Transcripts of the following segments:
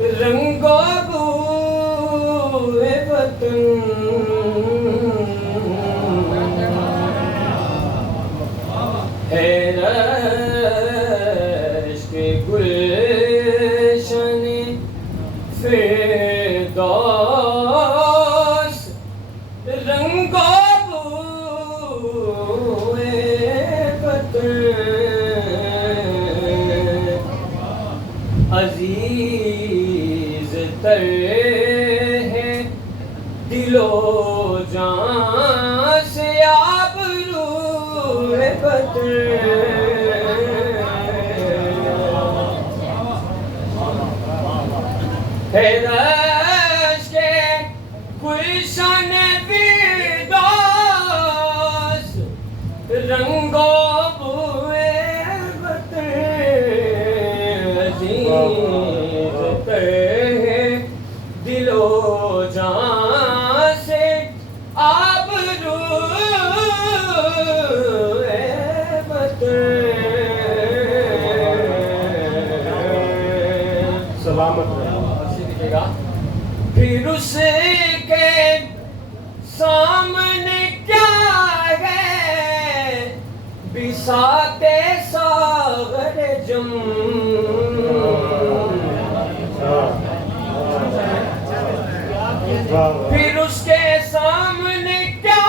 رنگو بوئے وطن ہے رشک گلشن فردوس رنگو بوئے وطن عزیز تر ہے دل و جان سے آبرو وطن ہے رشک گلشن فردوس رنگو بوئے وطن عزیز تر ہے دل و جان سے آبرو وطن سلامت رہے. پھر اس کے سامنے کیا ہے بساط ساغر جم پھر اس کے سامنے کیا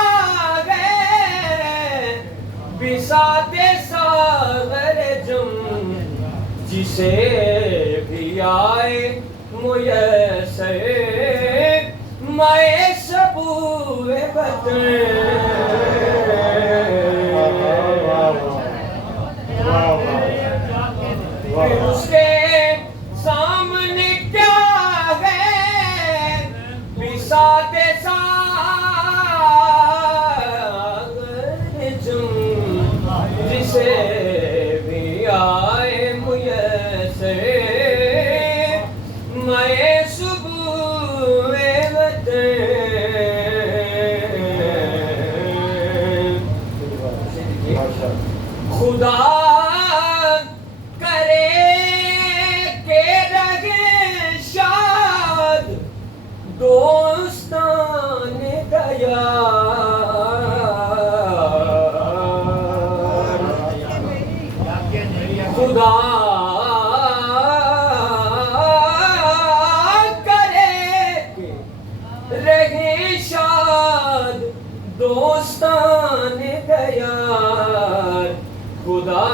ہے بساط ساغر جم جسے بھی آئے میسر میں شبوئے وطن پھر اس کے سامنے کیا ہے بساط ساغر جم جسے بھی آئے میسر میں شبوئے وطن خدا کرے کہ رہے شاد دوستان دیار خدا دوستان دیار خدا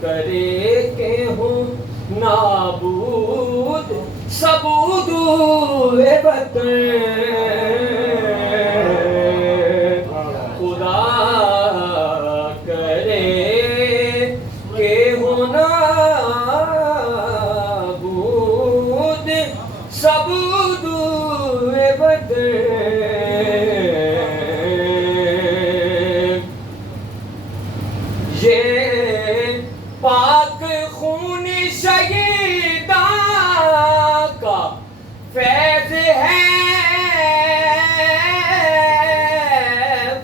کرے کہ ہوں نابود سبودوئے وطن خدا کرے کہ ہوں نابود سبودوئے وطن یہ پاک خون شہیداں کا فیض ہے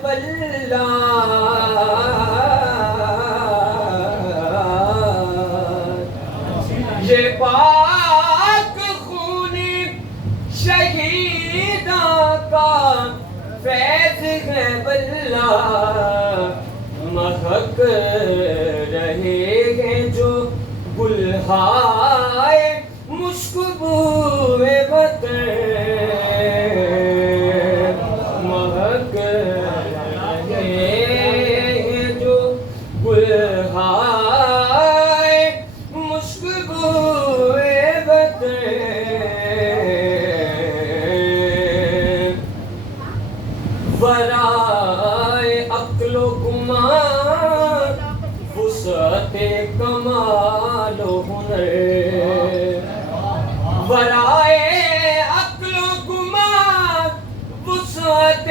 واللہ یہ پاک خون شہیداں کا فیض ہے واللہ مہک رہے ہیں جو گلہائے مشک بوئے وطن مہک رہے ہیں جو گلہائے مشک بوئے وطن ورائے عقل و گمان وسعت کمال و ہنر ورائے عقل و گمان وسعت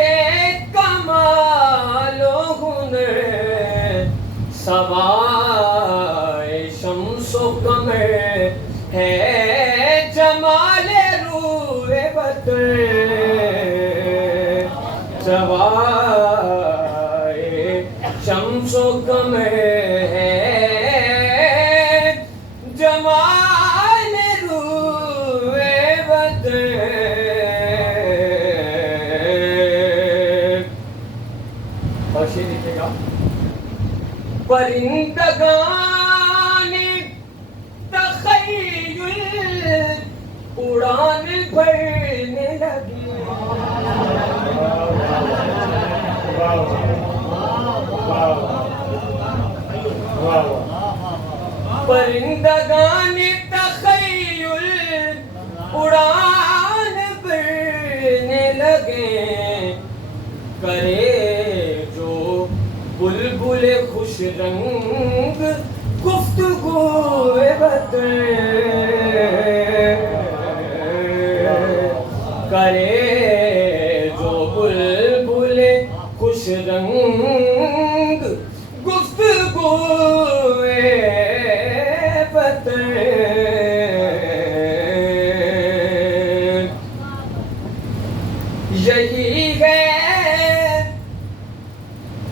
کمال و ہنر سوائے شمس و قمر ہے جمال روئے وطن سوائے شمس و قمر ہے جمال روئے پرندگان تخیل اڑان بھرنے لگے پرندگان تخیل اڑان بھرنے لگے کرے جو بلبل خوش رنگ گفتگو وطن کرے جو بلبل خوش رنگ گفتگو وطن یہی ہے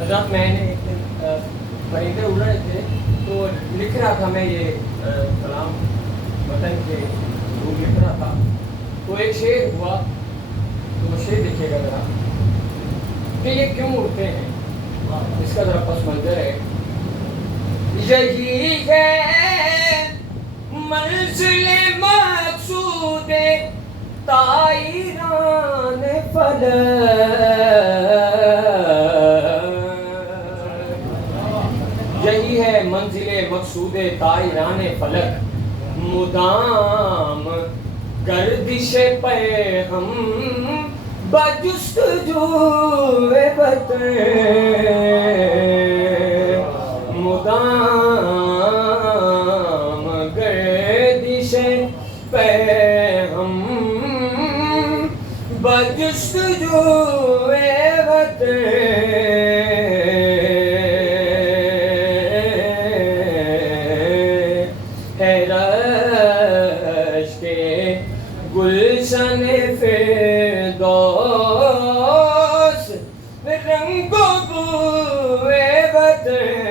رب میں نے ایک دن پرندے اڑ رہے تھے تو لکھ رہا تھا میں یہ کلام وطن کے وہ لکھ رہا تھا تو ایک شعر ہوا تو وہ شعر دیکھیے گا ذرا کہ یہ کیوں اڑتے ہیں اس کا ذرا پس منظر ہے یہی ہے منزل مقصود طائران فلک یہی ہے منزل مقصود طائران فلک مدام گردش پہ ہم بجستجو وطن مدام گردش پہ ہم بجستجو وطن گلشن فردوس رنگ و بوئے وطن